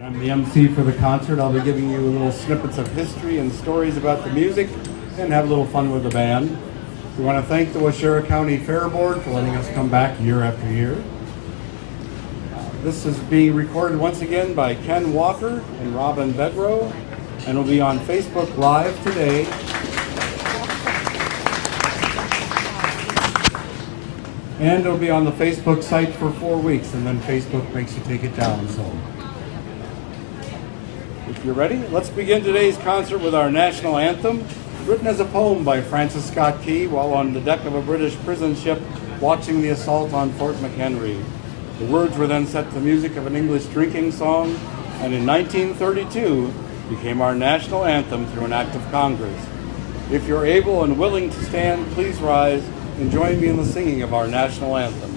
I'm the MC for the concert. I'll be giving you little snippets of history and stories about the music and have a little fun with the band. We want to thank the Waushara County Fair Board for letting us come back year after year. This is being recorded once again by Ken Walker and Robin Bedrow, and will be on Facebook Live today. And it'll be on the Facebook site for 4 weeks, and then Facebook makes you take it down. So, if you're ready, let's begin today's concert with our national anthem, written as a poem by Francis Scott Key while on the deck of a British prison ship watching the assault on Fort McHenry. The words were then set to the music of an English drinking song, and in 1932 became our national anthem through an act of Congress. If you're able and willing to stand, please rise and join me in the singing of our national anthem.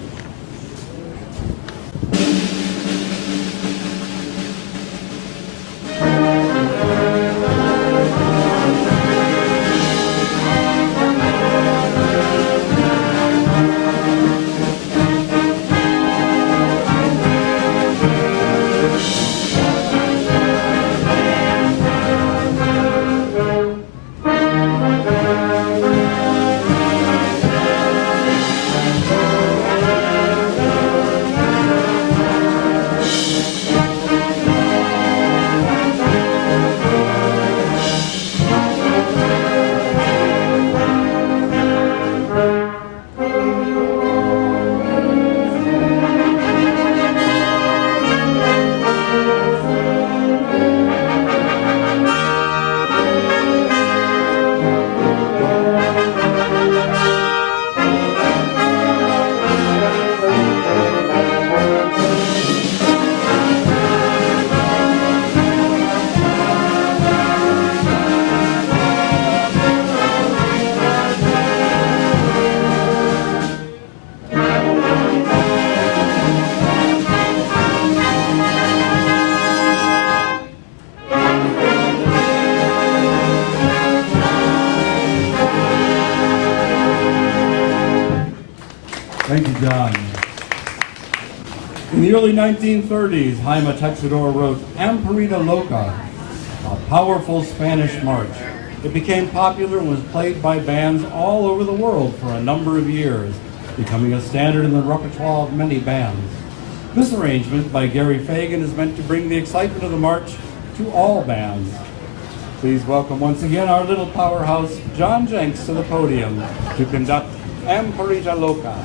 Thank you, John. In the early 1930s, Jaime Texador wrote Amparita Loca, a powerful Spanish march. It became popular and was played by bands all over the world for a number of years, becoming a standard in the repertoire of many bands. This arrangement by Gary Fagan is meant to bring the excitement of the march to all bands. Please welcome once again our little powerhouse, John Jenks, to the podium to conduct Amparita Loca.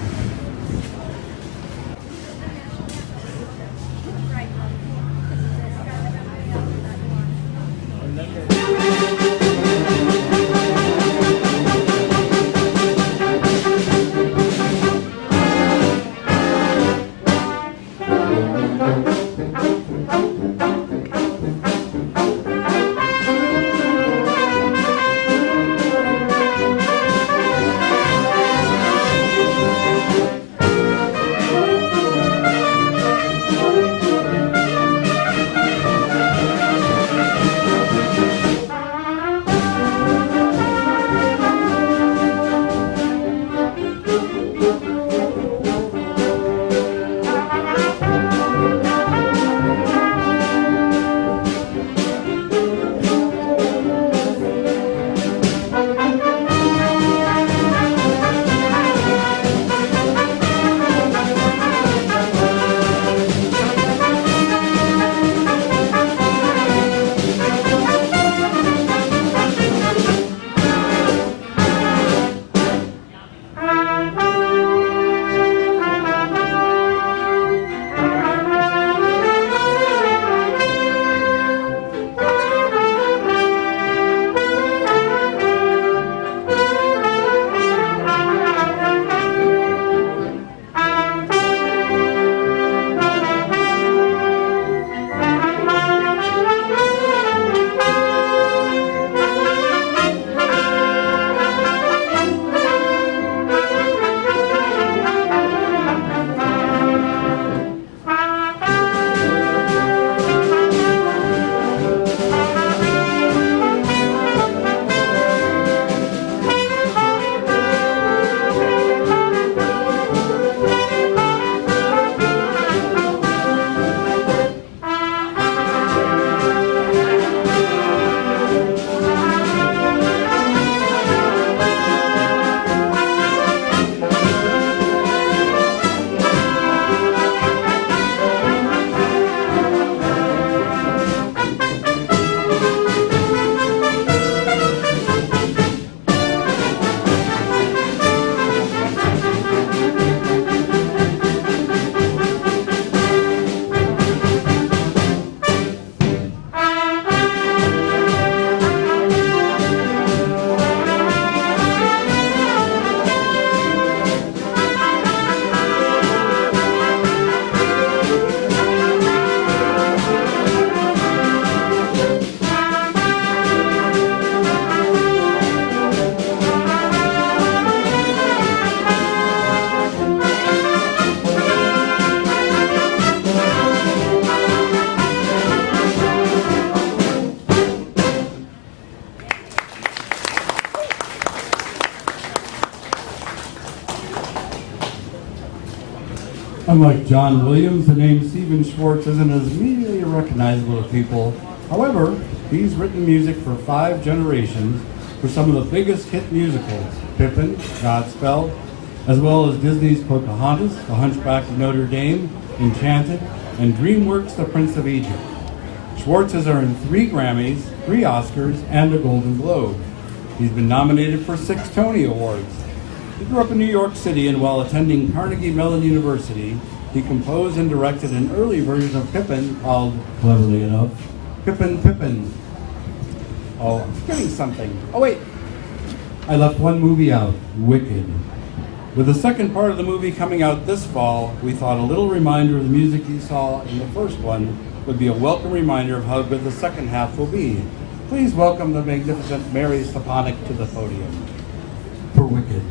Unlike John Williams, the name Stephen Schwartz isn't as immediately recognizable to people. However, he's written music for 5 generations for some of the biggest hit musicals, Pippin, Godspell, as well as Disney's Pocahontas, The Hunchback of Notre Dame, Enchanted, and DreamWorks' The Prince of Egypt. Schwartz has earned 3 Grammys, 3 Oscars, and a Golden Globe. He's been nominated for 6 Tony Awards. He grew up in New York City, and while attending Carnegie Mellon University, he composed and directed an early version of Pippin called, cleverly enough, Pippin Pippin. Oh, I'm forgetting something. Oh wait, I left one movie out, Wicked. With the second part of the movie coming out this fall, we thought a little reminder of the music you saw in the first one would be a welcome reminder of how good the second half will be. Please welcome the magnificent Mary Stepanek to the podium for Wicked.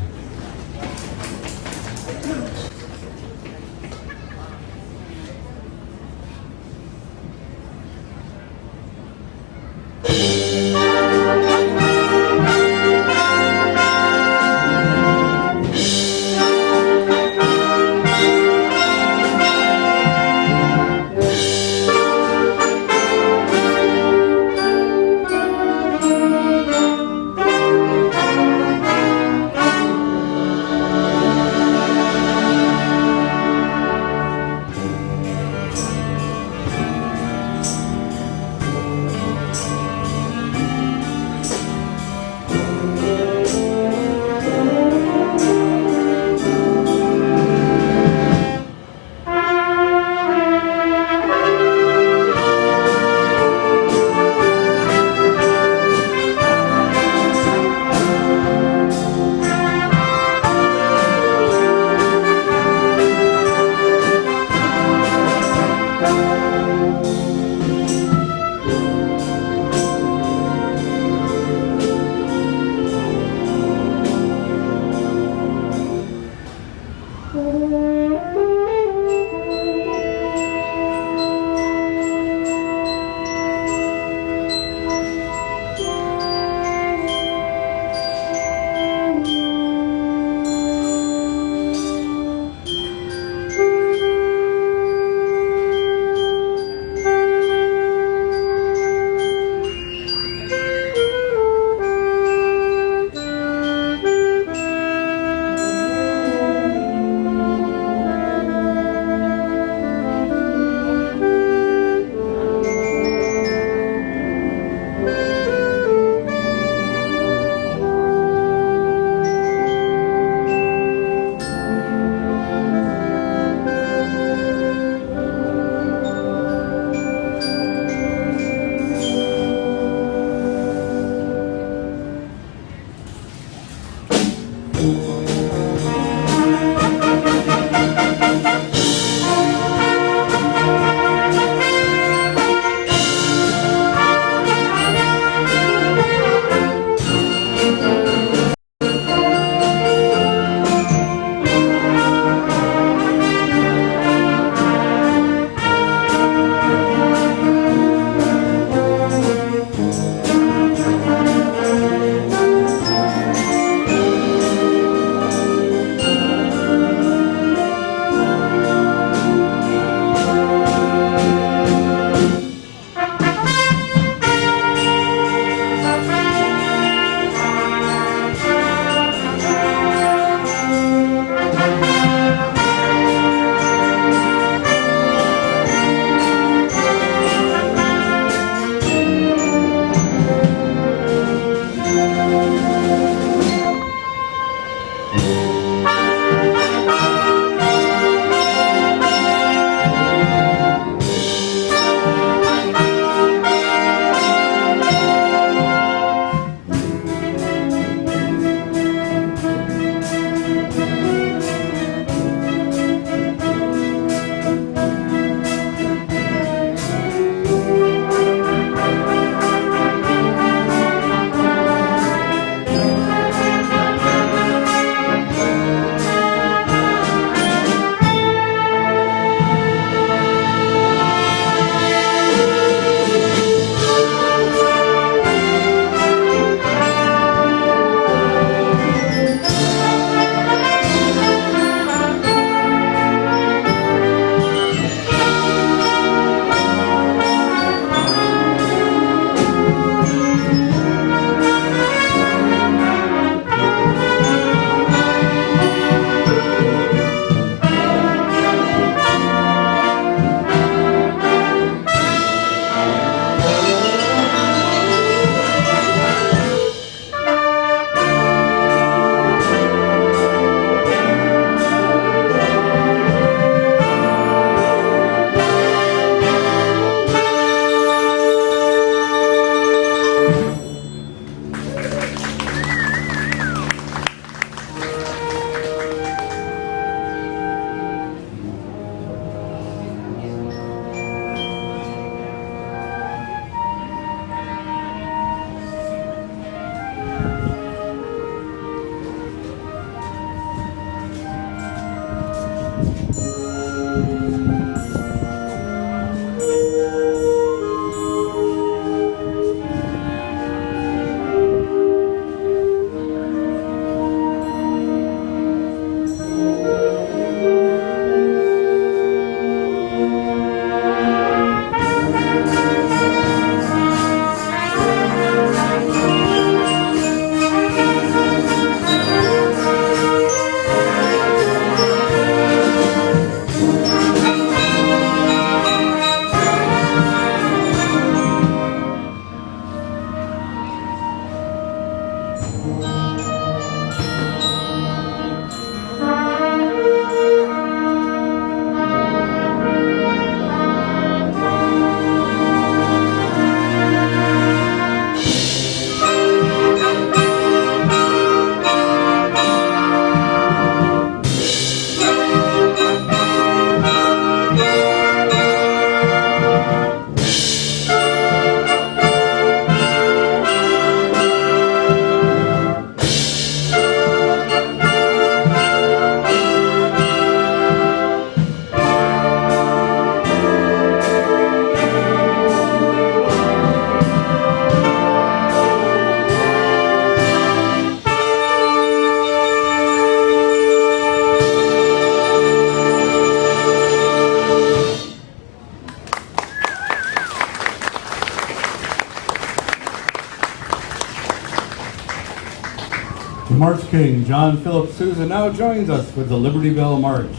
King John Philip Sousa now joins us with the Liberty Bell March.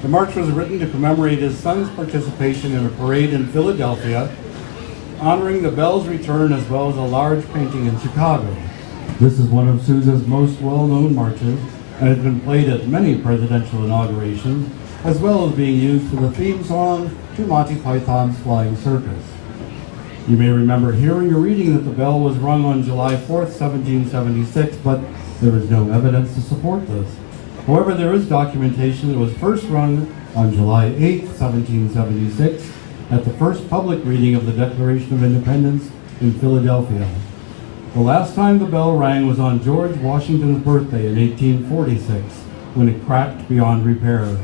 The march was written to commemorate his son's participation in a parade in Philadelphia, honoring the bell's return as well as a large painting in Chicago. This is one of Sousa's most well-known marches and has been played at many presidential inaugurations, as well as being used for the theme song to Monty Python's Flying Circus. You may remember hearing or reading that the bell was rung on July 4th, 1776, but there is no evidence to support this. However, there is documentation that it was first rung on July 8th, 1776, at the first public reading of the Declaration of Independence in Philadelphia. The last time the bell rang was on George Washington's birthday in 1846, when it cracked beyond repair.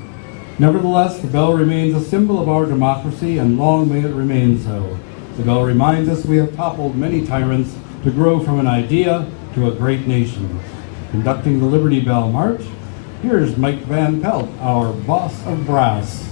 Nevertheless, the bell remains a symbol of our democracy, and long may it remain so. The bell reminds us we have toppled many tyrants to grow from an idea to a great nation. Conducting the Liberty Bell March, here's Mike Van Pelt, our boss of brass.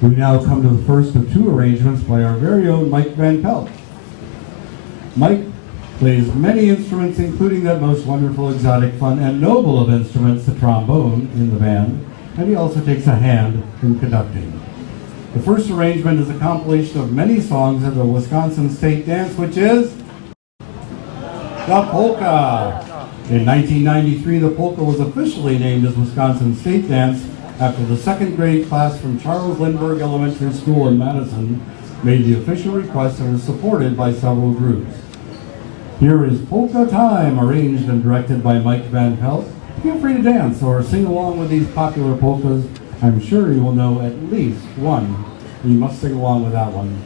We now come to the first of two arrangements by our very own Mike Van Pelt. Mike plays many instruments, including that most wonderful, exotic, fun, and noble of instruments, the trombone, in the band, and he also takes a hand in conducting. The first arrangement is a compilation of many songs of the Wisconsin state dance, which is the polka. In 1993, the polka was officially named as Wisconsin state dance after the second grade class from Charles Lindbergh Elementary School in Madison made the official request and was supported by several groups. Here is Polka Time, arranged and directed by Mike Van Pelt. Feel free to dance or sing along with these popular polkas. I'm sure you will know at least one. You must sing along with that one.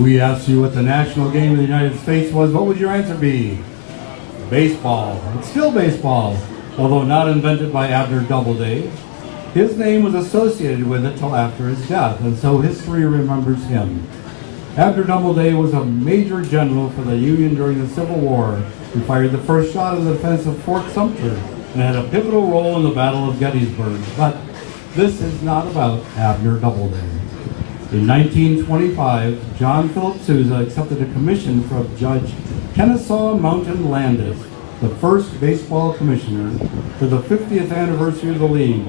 we asked you what the national game of the United States was, what would your answer be? Baseball. It's still baseball, although not invented by Abner Doubleday. His name was associated with it till after his death, and so history remembers him. Abner Doubleday was a major general for the Union during the Civil War. He fired the first shot in the defense of Fort Sumter and had a pivotal role in the Battle of Gettysburg. But this is not about Abner Doubleday. In 1925, John Philip Sousa accepted a commission from Judge Kennesaw Mountain Landis, the first baseball commissioner, for the 50th anniversary of the league.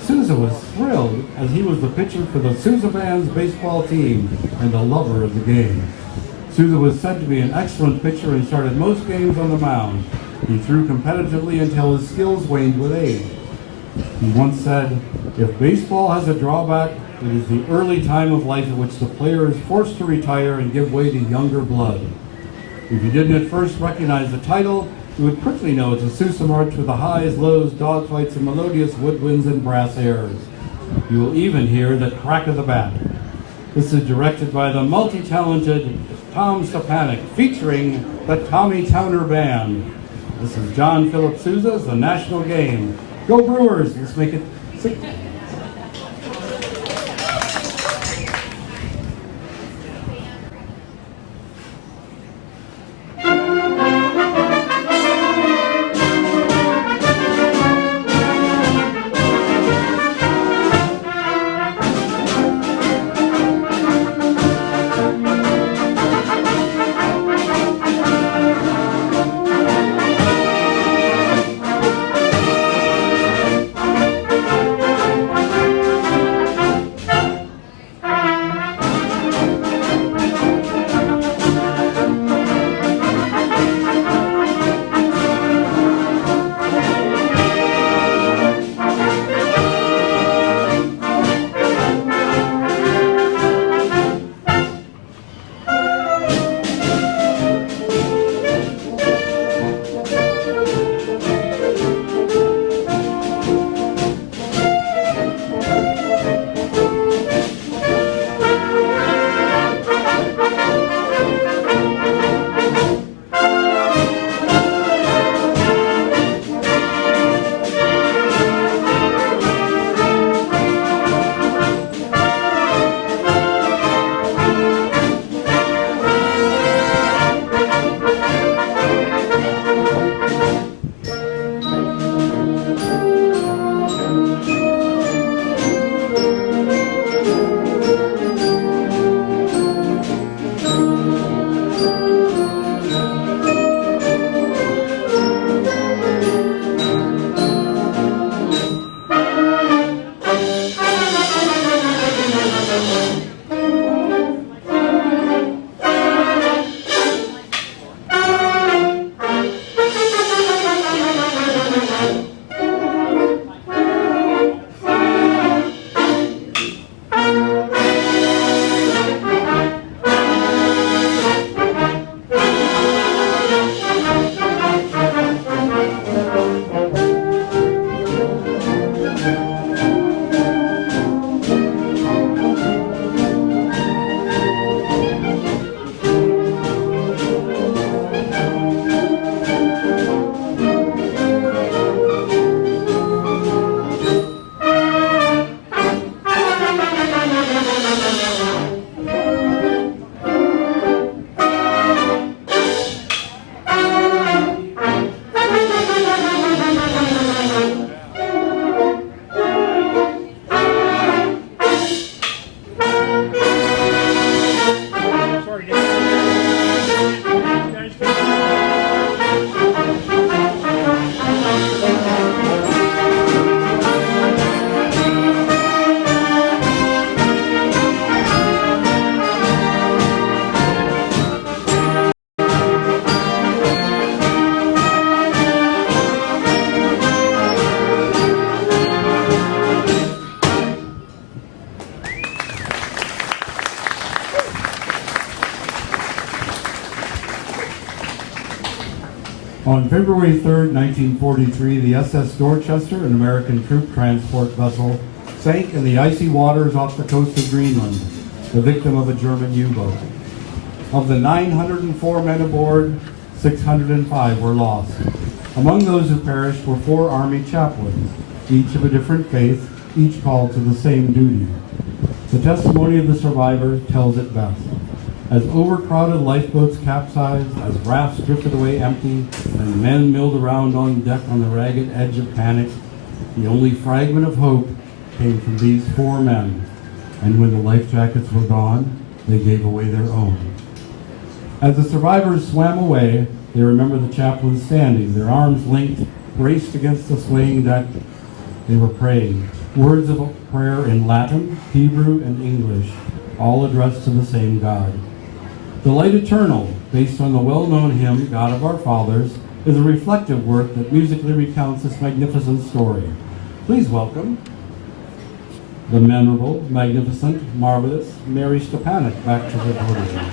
Sousa was thrilled as he was the pitcher for the Sousa Band's baseball team and a lover of the game. Sousa was said to be an excellent pitcher and started most games on the mound. He threw competitively until his skills waned with age. He once said, "If baseball has a drawback, it is the early time of life at which the player is forced to retire and give way to younger blood." If you didn't at first recognize the title, you would quickly know it's a Sousa march with the highs, lows, dogfights, and melodious woodwinds and brass airs. You will even hear the crack of the bat. This is directed by the multi-talented Tom Stepanek, featuring the Tommy Towner Band. This is John Philip Sousa's The National Game. Go Brewers! Let's make it 6. On February 3rd, 1943, the SS Dorchester, an American troop transport vessel, sank in the icy waters off the coast of Greenland, the victim of a German U-boat. Of the 904 men aboard, 605 were lost. Among those who perished were 4 Army chaplains, each of a different faith, each called to the same duty. The testimony of the survivor tells it best. As overcrowded lifeboats capsized, as rafts drifted away empty, and men milled around on deck on the ragged edge of panic, the only fragment of hope came from these 4 men. And when the life jackets were gone, they gave away their own. As the survivors swam away, they remember the chaplain standing, their arms linked, braced against the swaying deck. They were praying, words of prayer in Latin, Hebrew, and English, all addressed to the same God. The Light Eternal, based on the well-known hymn, God of Our Fathers, is a reflective work that musically recounts this magnificent story. Please welcome the memorable, magnificent, marvelous Mary Stepanek back to the podium.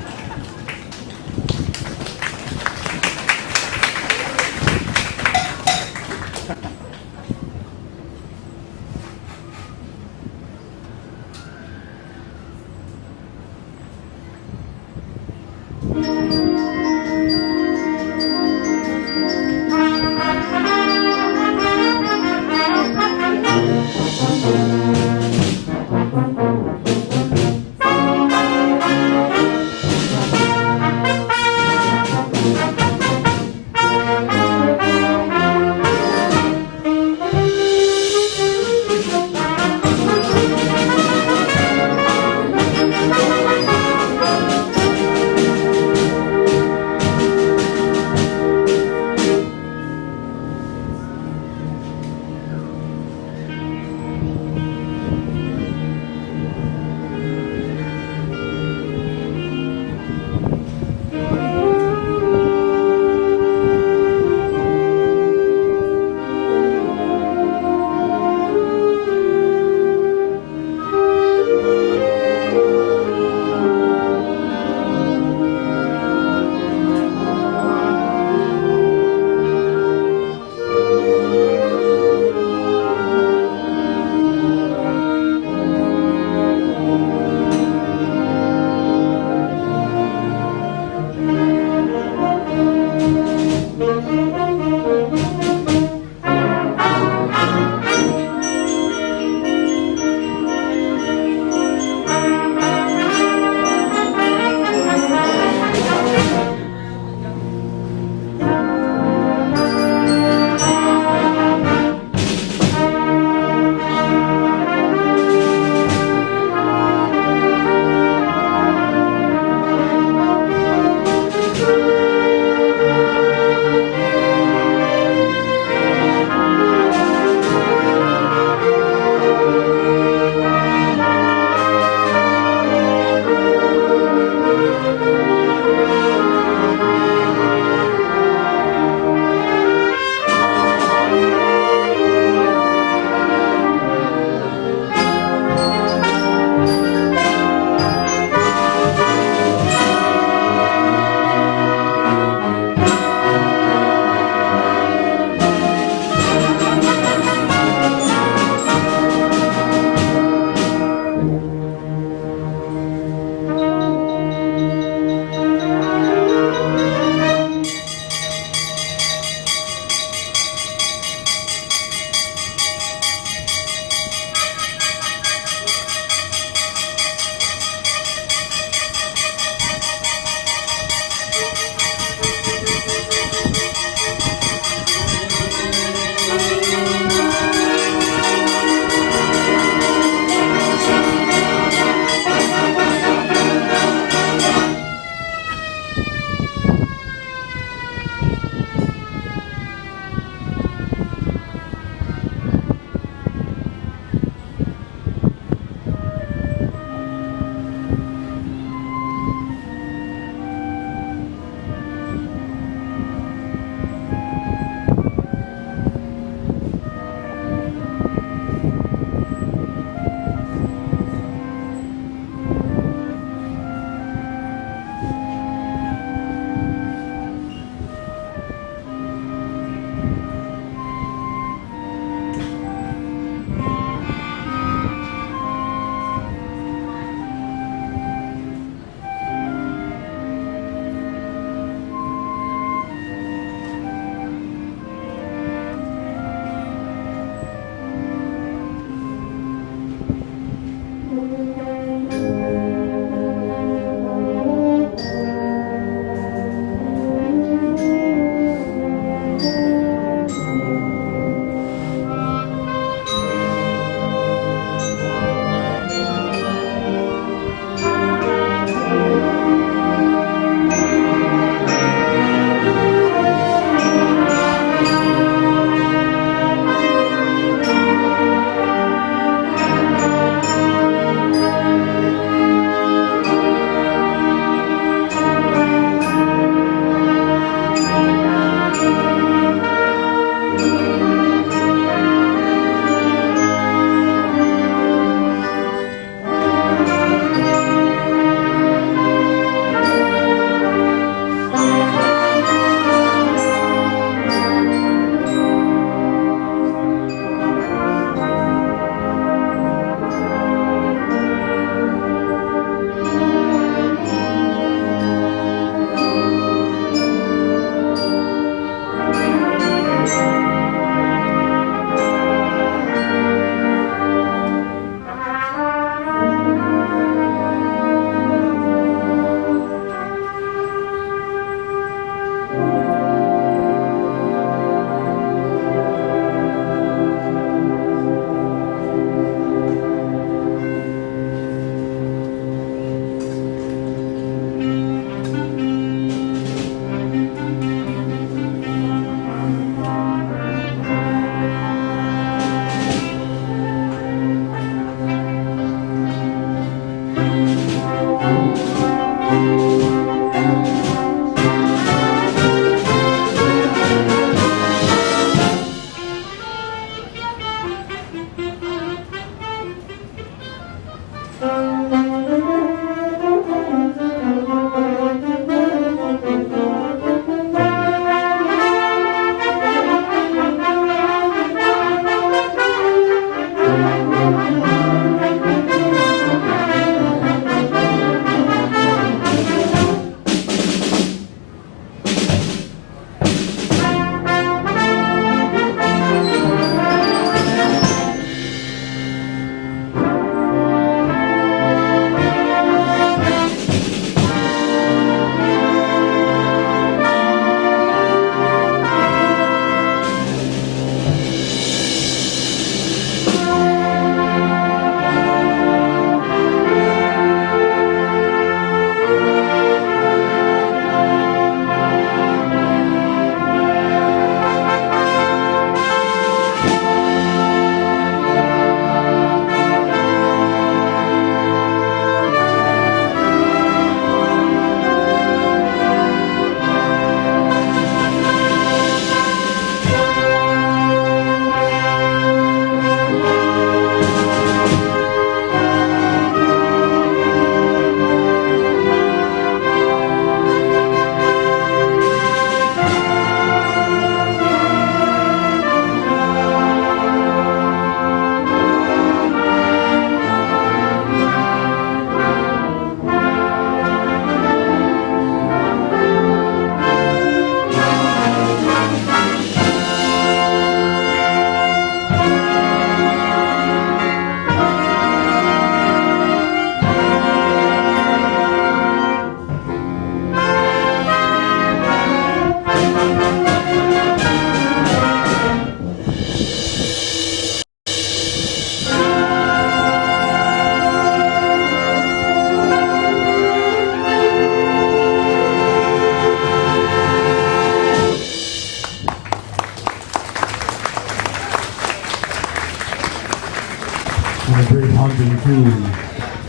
And a great haunting tune.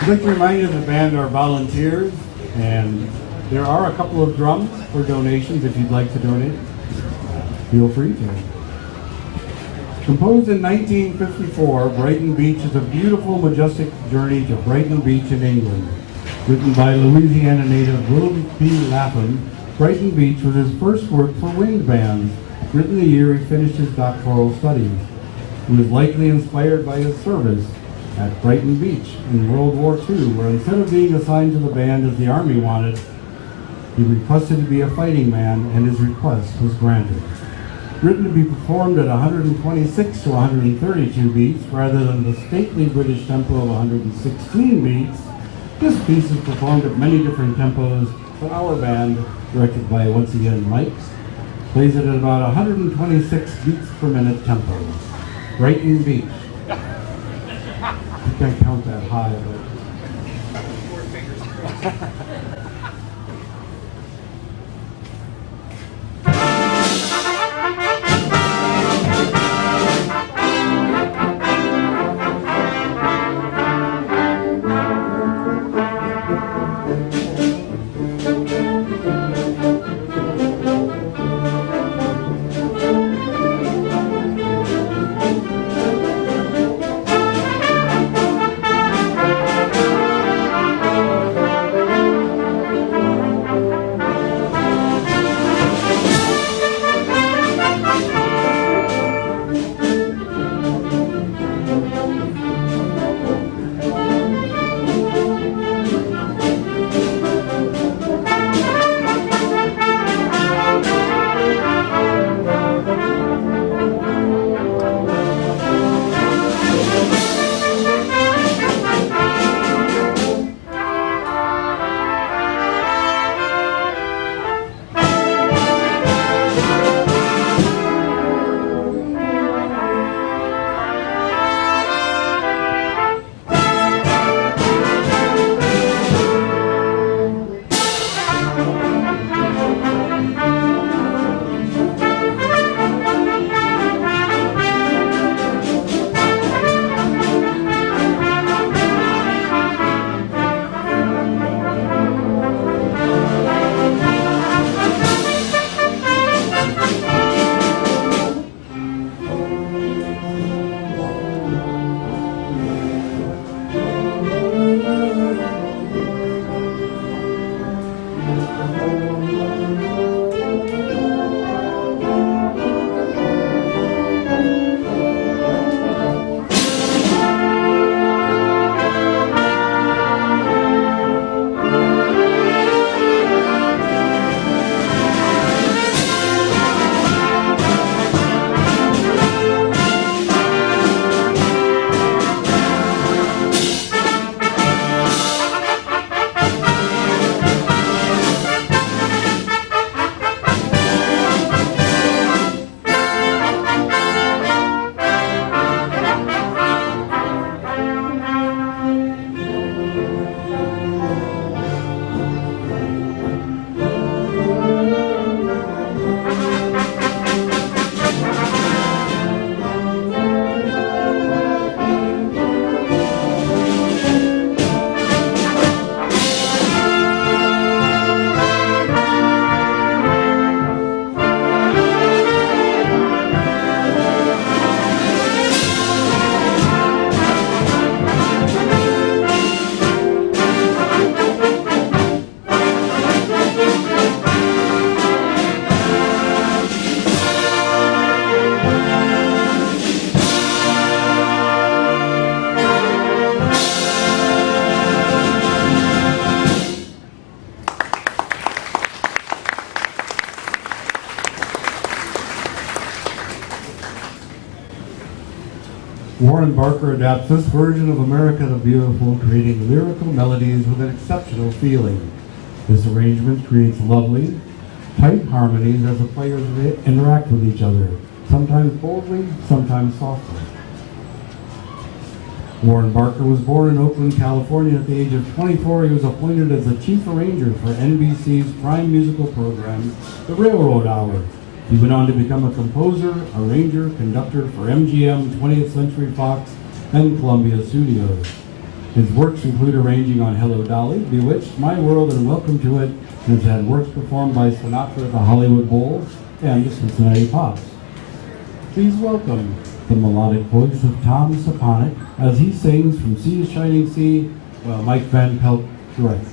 I'd like to remind you that the band are volunteers, and there are a couple of drums for donations if you'd like to donate. Feel free to. Composed in 1954, Brighton Beach is a beautiful, majestic journey to Brighton Beach in England. Written by Louisiana native William P. Lapham, Brighton Beach was his first work for wind bands, written the year he finished his doctoral studies. He was likely inspired by his service at Brighton Beach in World War II, where instead of being assigned to the band as the Army wanted, he requested to be a fighting man, and his request was granted. Written to be performed at 126 to 132 beats rather than the stately British tempo of 116 beats, this piece is performed at many different tempos, but our band, directed by, once again, Mike, plays it at about 126 beats per minute tempo. Brighton Beach. I can't count that high, but... Warren Barker adapts this version of America the Beautiful, creating lyrical melodies with an exceptional feeling. This arrangement creates lovely, tight harmonies as the players interact with each other, sometimes boldly, sometimes softly. Warren Barker was born in Oakland, California. At the age of 24, he was appointed as the chief arranger for NBC's prime musical program, The Railroad Hour. He went on to become a composer, arranger, conductor for MGM, 20th Century Fox, and Columbia Studios. His works include arranging on Hello Dolly, Bewitched, My World, and Welcome to It, and has had works performed by Sinatra at the Hollywood Bowl and the Cincinnati Pops. Please welcome the melodic voice of Tom Saponik as he sings From Sea to Shining Sea while Mike Van Pelt directs.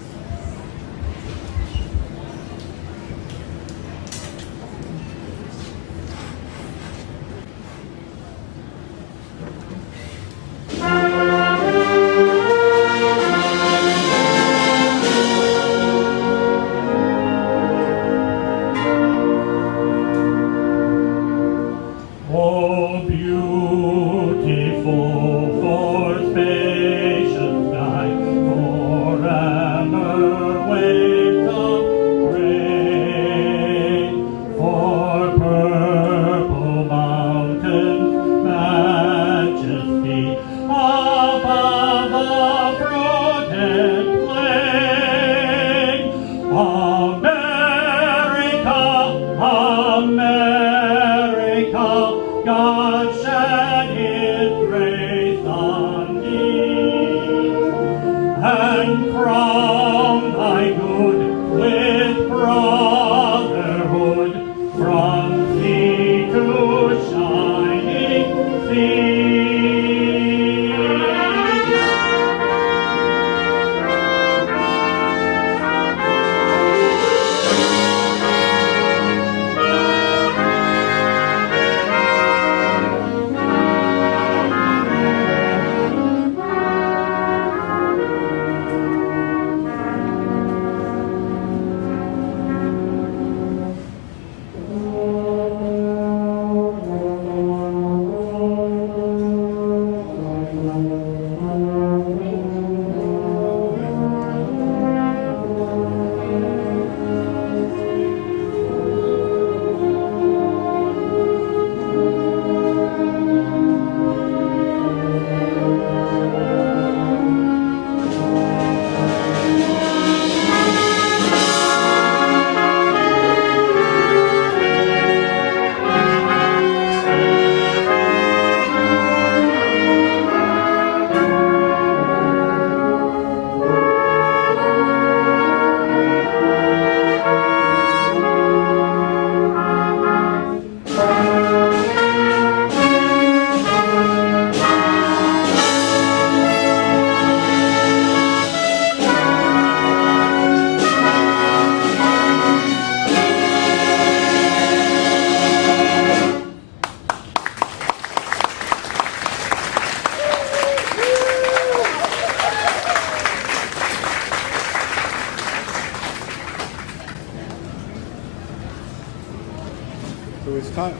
So it's time.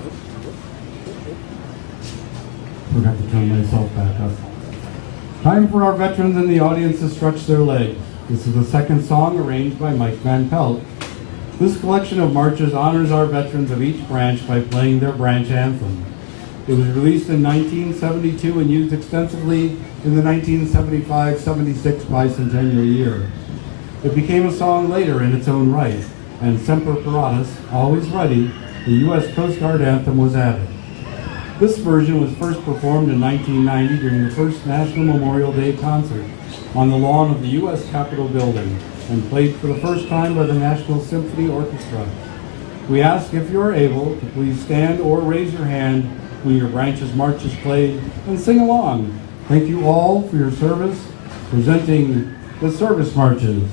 Forgot to turn myself back up. Time for our veterans in the audience to stretch their legs. This is the second song arranged by Mike Van Pelt. This collection of marches honors our veterans of each branch by playing their branch anthem. It was released in 1972 and used extensively in the 1975-76 bicentennial year. It became a song later in its own right, and Semper Paratus, Always Ready, the U.S. Coast Guard anthem, was added. This version was first performed in 1990 during the first National Memorial Day concert on the lawn of the U.S. Capitol building and played for the first time by the National Symphony Orchestra. We ask if you are able to please stand or raise your hand when your branch's march is played and sing along. Thank you all for your service. Presenting the service marches.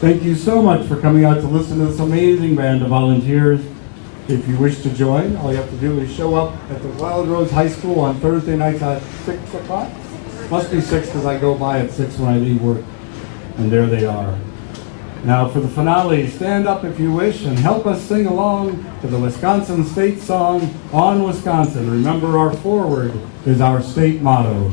Thank you so much for coming out to listen to this amazing band of volunteers. If you wish to join, all you have to do is show up at the Wild Rose High School on Thursday nights at 6 o'clock. Must be 6 because I go by at 6 when I leave work. And there they are. Now for the finale, stand up if you wish and help us sing along to the Wisconsin State song, On Wisconsin. Remember, our foreword is our state motto.